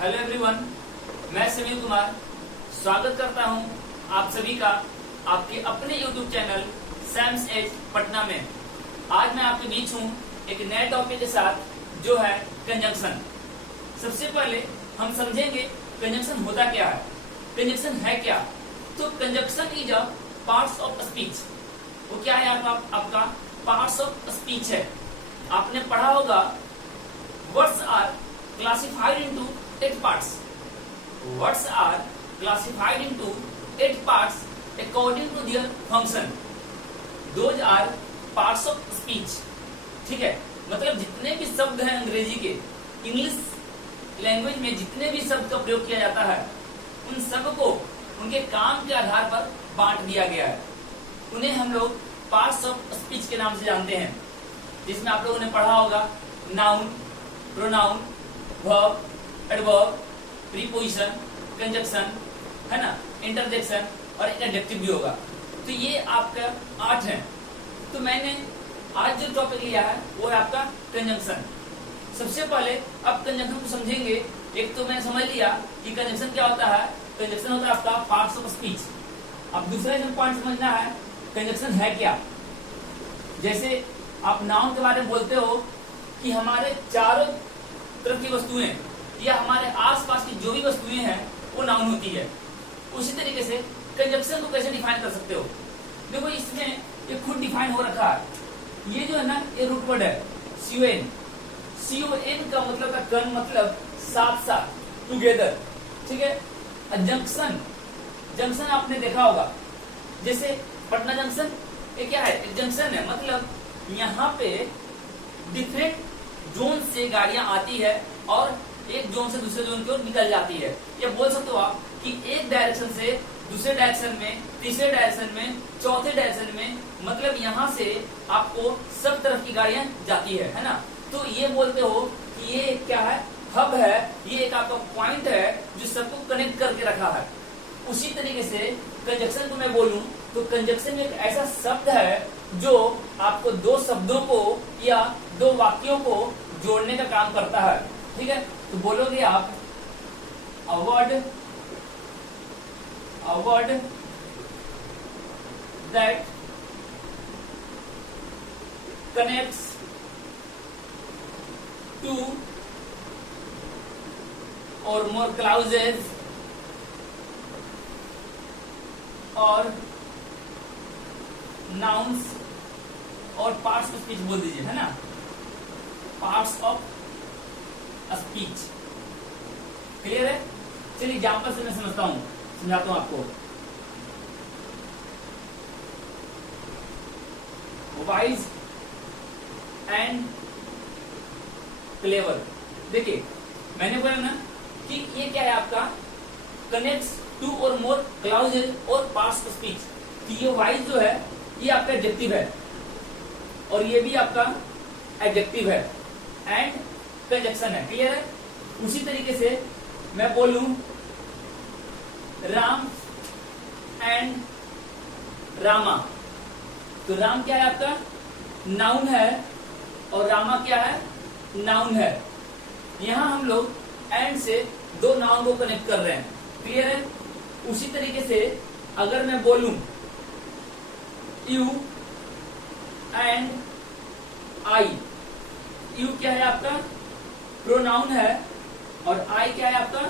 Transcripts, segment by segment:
Hello everyone, मैं समीर कुमार स्वागत करता हूं आप सभी का आपके अपने YouTube channel Sam's Edge Patna में। आज मैं आपके बीच हूं एक नए टॉपिक के साथ जो है कंजंक्शन। सबसे पहले हम समझेंगे कंजंक्शन होता क्या है, कंजंक्शन है क्या। तो conjunction is a parts of speech. वो क्या है आपका पार्ट्स ऑफ स्पीच है। आपने पढ़ा होगा words are classified into 8 parts. Words are classified into 8 parts according to their function. Those are parts of speech. ठीक है, मतलब जितने भी शब्द हैं अंग्रेजी के, इंग्लिश लैंग्वेज में जितने भी शब्द का प्रयोग किया जाता है, उन सब को उनके काम के आधार पर बांट दिया गया है। उन्हें हम लोग पार्ट्स ऑफ स्पीच के नाम से जानते हैं, जिसमें आप लोगों ने पढ़ा होगा noun, pronoun, verb, adverb, preposition, conjunction, है ना, इंटरजेक्शन और एक एडजेक्टिव भी होगा। तो ये आपका 8 है। तो मैंने आज जो टॉपिक लिया है वो है आपका कंजंक्शन। सबसे पहले अब कंजंक्शन को समझेंगे। एक तो मैंने समझ लिया कि कंजंक्शन क्या होता है। कंजंक्शन होता है आपका पार्ट्स ऑफ स्पीच। अब दूसरा पॉइंट समझना है कंजंक्शन है क्या। जैसे आप नाउन के बारे में बोलते हो कि हमारे चारों तरफ की वस्तुएं या हमारे आसपास की जो भी वस्तुएं हैं वो नाउन होती है। उसी तरीके से कंजंक्शन को कैसे डिफाइन कर सकते हो। देखो इसमें ये खुद डिफाइन हो रखा है। ये जो है ना, ये रूट वर्ड है CON। CON का मतलब का कन मतलब साथ साथ, टुगेदर। ठीक है। जंक्शन, जंक्शन आपने देखा होगा, जैसे पटना जंक्शन, ये क्या है, एक जंक्शन है। मतलब यहाँ पे डिफरेंट जोन से गाड़ियां आती है और एक जोन से दूसरे जोन की ओर निकल जाती है। ये बोल सकते हो आप कि एक डायरेक्शन से दूसरे डायरेक्शन में, तीसरे डायरेक्शन में, चौथे डायरेक्शन में, मतलब यहाँ से आपको सब तरफ की गाड़ियां जाती है ना। तो ये बोलते हो कि ये क्या है, हब है। ये एक आपका पॉइंट है जो सबको कनेक्ट करके रखा है। उसी तरीके से कंजंक्शन को मैं बोलूं तो कंजंक्शन एक ऐसा शब्द है जो आपको दो शब्दों को या दो वाक्यों को जोड़ने का काम करता है। ठीक है। तो बोलोगे आप a word that connects two or more clauses और nouns और पार्ट्स ऑफ स्पीच बोल दीजिए, है ना, पार्ट्स ऑफ स्पीच। क्लियर है। चलिए एग्जाम्पल से मैं समझाता हूं आपको। Wise and clever. देखिए मैंने बोला ना कि ये क्या है आपका कनेक्ट्स टू और मोर क्लाउजेज और पार्ट्स ऑफ स्पीच। तो ये वाइज जो है ये आपका एडजेक्टिव है और ये भी आपका एडजेक्टिव है एंड कंजंक्शन है। क्लियर है। उसी तरीके से मैं बोलूं राम एंड रामा। तो राम क्या है आपका नाउन है और रामा क्या है, नाउन है। यहां हम लोग एंड से दो नाउन को कनेक्ट कर रहे हैं। क्लियर है। उसी तरीके से अगर मैं बोलूं यू एंड आई। यू क्या है आपका प्रोनाउन है और आई क्या है आपका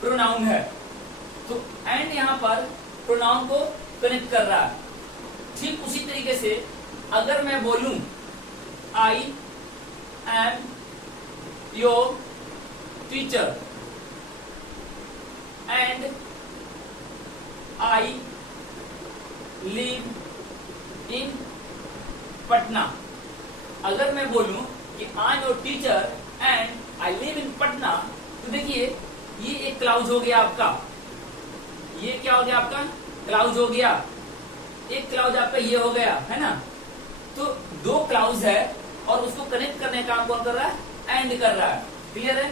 प्रोनाउन है। तो एंड यहां पर प्रोनाउन को कनेक्ट कर रहा है। ठीक उसी तरीके से अगर मैं बोलूं I am your teacher and I live in Patna. अगर मैं बोलूं कि I am your teacher and I live in Patna, तो देखिए ये एक क्लाउज हो गया आपका। ये क्या हो गया आपका क्लाउज हो गया। एक क्लाउज आपका ये हो गया, है ना। तो दो क्लाउज है और उसको कनेक्ट करने का काम कौन कर रहा है, एंड कर रहा है। क्लियर है।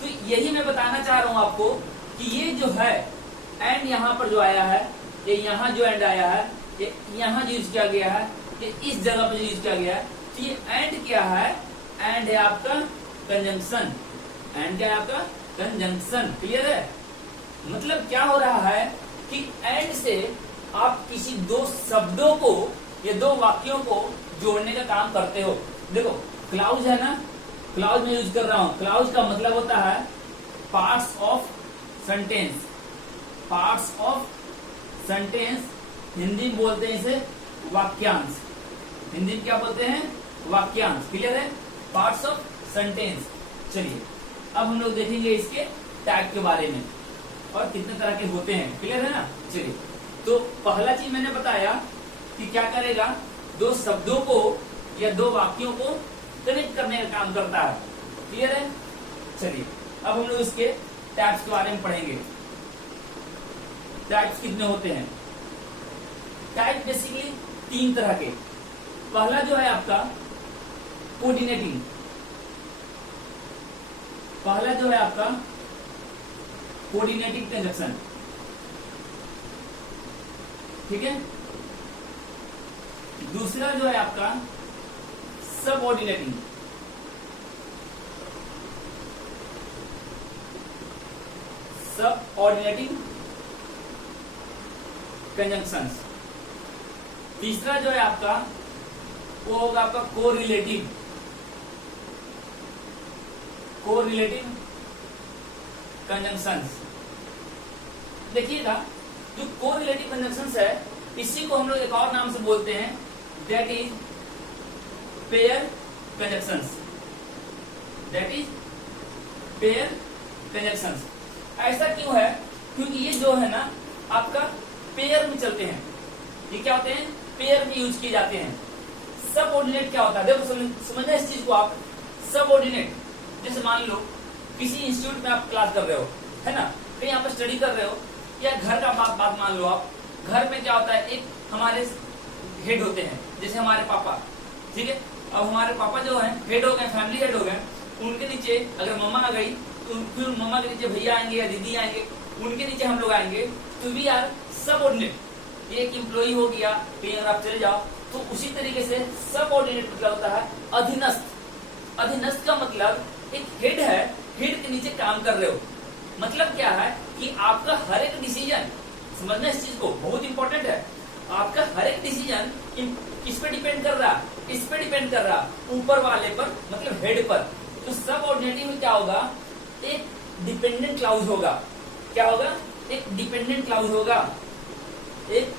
तो यही मैं बताना चाह रहा हूं आपको कि ये जो है एंड यहाँ पर जो आया है, ये यहाँ जो एंड आया है, ये यहाँ जो यूज किया गया है, ये इस जगह पर यूज किया गया है। तो ये एंड क्या है, एंड है आपका कंजंक्शन। एंड क्या है आपका कंजंक्शन। क्लियर है? मतलब क्या हो रहा है कि एंड से आप किसी दो शब्दों को या दो वाक्यों को जोड़ने का काम करते हो। देखो क्लाउज है ना, क्लाउज में यूज कर रहा हूं। क्लाउज का मतलब होता है parts of sentence. Parts of sentence Hindi में बोलते हैं इसे वाक्यांश। हिंदी में क्या बोलते हैं? वाक्यांश। क्लियर है? Parts of sentence. चलिए अब हम लोग देखेंगे इसके टैग के बारे में और कितने तरह के होते हैं। क्लियर है ना? चलिए तो पहला चीज मैंने बताया कि क्या करेगा, दो शब्दों को या दो वाक्यों को कनेक्ट करने का काम करता है। क्लियर है? चलिए अब हम लोग इसके टैग्स के बारे में पढ़ेंगे। टैग्स कितने होते हैं? टैग बेसिकली तीन तरह के। पहला जो है आपका कोऑर्डिनेटिंग। पहला जो है आपका कोऑर्डिनेटिंग कंजंक्शन। ठीक है? दूसरा जो है आपका सबऑर्डिनेटिंग। Subordinating conjunctions. तीसरा जो है आपका वो होगा आपका कोरिलेटिव। Correlative conjunctions. देखिएगा जो कोरिलेटिव कंजंक्शंस है इसी को हम लोग एक और नाम से बोलते हैं, that is pair conjunctions. That is pair conjunctions. ऐसा क्यों है? क्योंकि ये जो है ना आपका पेयर में चलते हैं। ये क्या होते हैं? पेयर में यूज किए जाते हैं। सबऑर्डिनेट क्या होता है? देखो समझना इस चीज को आप। सबऑर्डिनेट जैसे मान लो किसी इंस्टीट्यूट में आप क्लास कर रहे हो, है ना, कहीं आप स्टडी कर रहे हो, या घर का बात मान लो आप। घर में क्या होता है, एक हमारे हेड होते हैं, जैसे हमारे पापा। ठीक है? अब हमारे पापा जो है हेड हो गए, फैमिली हेड हो गए। उनके नीचे अगर मम्मा आ गई तो फिर मम्मा के नीचे भैया आएंगे या दीदी आएंगे, उनके नीचे हम लोग आएंगे। तो वी आर सबऑर्डिनेट। एक एम्प्लॉई हो गया, कहीं अगर आप चले जाओ तो उसी तरीके से सबऑर्डिनेट मतलब होता है अधीनस्थ। अधीनस्थ का मतलब एक हेड है, हेड के नीचे काम कर रहे हो। मतलब क्या है कि आपका हर एक डिसीजन, समझना इस चीज को, बहुत इंपॉर्टेंट है। आपका हर एक डिसीजन किस पे डिपेंड कर रहा? इस पे डिपेंड कर रहा, ऊपर वाले पर, मतलब हेड पर। तो सबऑर्डिनेटिव में क्या होगा? एक डिपेंडेंट क्लाउज होगा। क्या होगा? एक डिपेंडेंट क्लाउज होगा। एक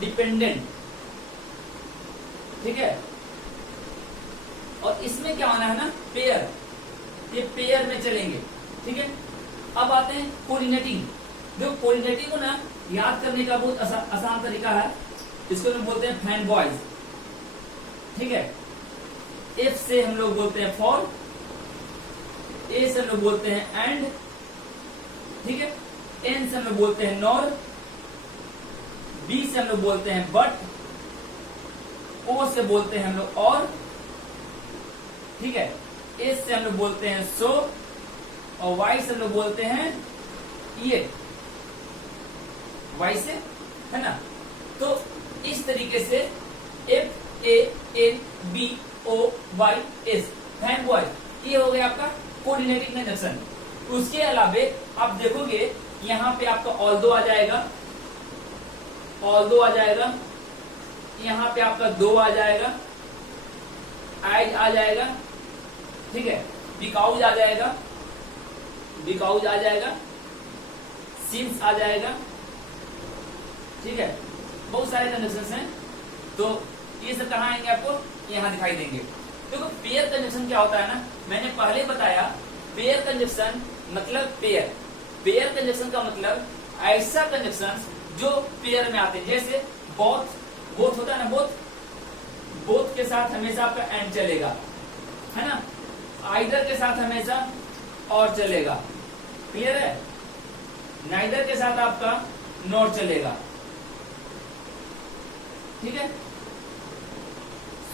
डिपेंडेंट। ठीक है? और इसमें क्या होना है ना, पेयर। ये पेयर में चलेंगे। ठीक है? अब आते हैं कोऑर्डिनेटिंग। जो कोऑर्डिनेटिंग को ना याद करने का बहुत आसान तरीका है। इसको हम बोलते हैं फैन बॉयज। ठीक है? एफ से हम लोग बोलते हैं फॉर, ए से हम लोग बोलते हैं एंड, ठीक है, एन से हम लोग बोलते हैं नॉर, बी से हम लोग बोलते हैं बट, ओ से बोलते हैं हम लोग और, ठीक है, एस से हम लोग बोलते हैं सो, और वाई से हम लोग बोलते हैं ये, वाई से, है ना। तो इस तरीके से F A N B O Y S, fan boy, ये हो गया आपका कोऑर्डिनेटिंग कंजंक्शन। उसके अलावे आप देखोगे यहाँ पे आपका ऑल्दो आ जाएगा, ऑल्दो आ जाएगा, यहाँ पे आपका दो आ जाएगा, एज आ जाएगा, ठीक है, बिकॉज आ जाएगा, बिकॉज आ जाएगा, सिंस आ जाएगा, ठीक है, बहुत सारे कंजंक्शंस हैं। तो ये सब कहाँ आएंगे आपको? यहाँ दिखाई देंगे। देखो पेयर कंजंक्शन क्या होता है ना, मैंने पहले बताया, पेयर कंजंक्शन मतलब पेयर। पेयर कंजंक्शन का मतलब ऐसा कंजंक्शन जो पेयर में आते हैं, जैसे बोथ, बोथ होता है ना, बोथ, बोथ के साथ हमेशा आपका एंड चलेगा, है ना। आइदर के साथ हमेशा और चलेगा, क्लियर है। नाइदर के साथ आपका नॉट चलेगा, ठीक है।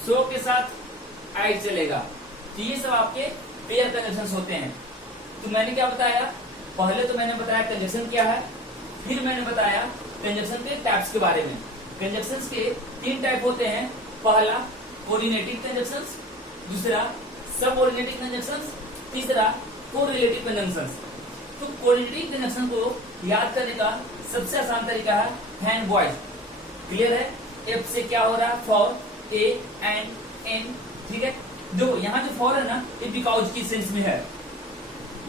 सो के साथ आई चलेगा। तो ये सब आपके पेयर कंजंक्शंस होते हैं। तो मैंने क्या बताया? पहले तो मैंने बताया कंजंक्शन क्या है, फिर मैंने बताया कंजंक्शन के टाइप्स के बारे में। कंजंक्शंस के 3 टाइप होते हैं। पहला कोऑर्डिनेटिव कंजंक्शंस, दूसरा सबऑर्डिनेटिव कंजंक्शंस, तीसरा कोरिलेटिव कंजंक्शंस। तो कोऑर्डिनेटिंग कंजंक्शन को याद करने का सबसे आसान तरीका है हैंड बॉयज। क्लियर है? एफ से क्या हो रहा है? For, A and N. ठीक है, जो यहाँ जो फॉर है ना, ये बिकॉज की सेंस में है।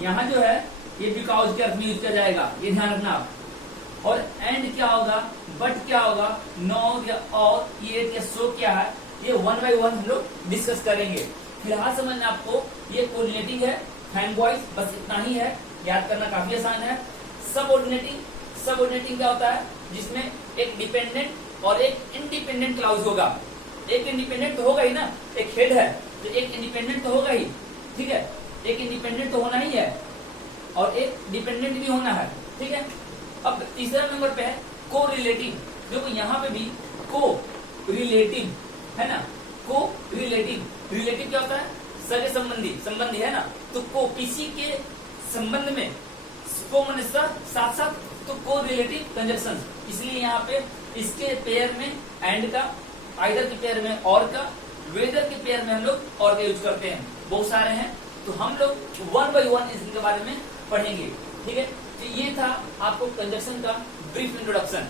यहाँ जो है ये बिकॉज के अर्थ में यूज किया जाएगा, ये ध्यान रखना आप। और एंड क्या होगा? बट क्या होगा? नो या और, ये या सो क्या है, ये वन बाय वन हम लोग डिस्कस करेंगे। फिलहाल समझना आपको ये कोऑर्डिनेटिंग है, हैंड बॉयज, बस इतना ही है, याद करना काफी आसान है। सबऑर्डिनेटिंग क्या होता है? जिसमें एक डिपेंडेंट और एक इंडिपेंडेंट क्लाउज होगा। एक इंडिपेंडेंट तो होगा ही ना, एक हेड है तो एक इंडिपेंडेंट तो होगा ही। ठीक है, एक इंडिपेंडेंट तो होना ही है और एक डिपेंडेंट भी होना है। ठीक है, अब तीसरा नंबर पे है को रिलेटिव। देखो यहाँ पे भी को रिलेटिव है ना, को रिलेटिव क्या होता है? सगे संबंधी है ना, तो को किसी के संबंध में, को माने साथ साथ, तो को रिलेटिव कंजंक्शन। इसलिए यहाँ पे इसके पेयर में एंड का, आइदर के पेयर में और का, वेदर के पेयर में हम लोग और का यूज करते हैं। बहुत सारे हैं, तो हम लोग वन बाय वन इसके बारे में पढ़ेंगे। ठीक है, तो ये था आपको कंजंक्शन का ब्रीफ इंट्रोडक्शन।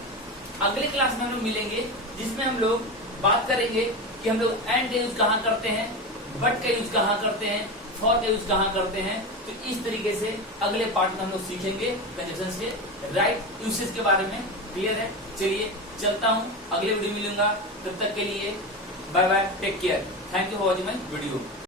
अगले क्लास में हम लोग मिलेंगे, जिसमें हम लोग बात करेंगे कि हम लोग एंड का यूज कहाँ करते हैं, बट का यूज कहाँ करते हैं, फॉर का यूज कहाँ करते हैं। तो इस तरीके से अगले पार्ट में हम लोग सीखेंगे कंजंक्शन के राइट यूसेज के बारे में। क्लियर है? चलिए चलता हूँ, अगले वीडियो मिलूंगा, तब तक के लिए bye bye, take care, thank you for watching my video.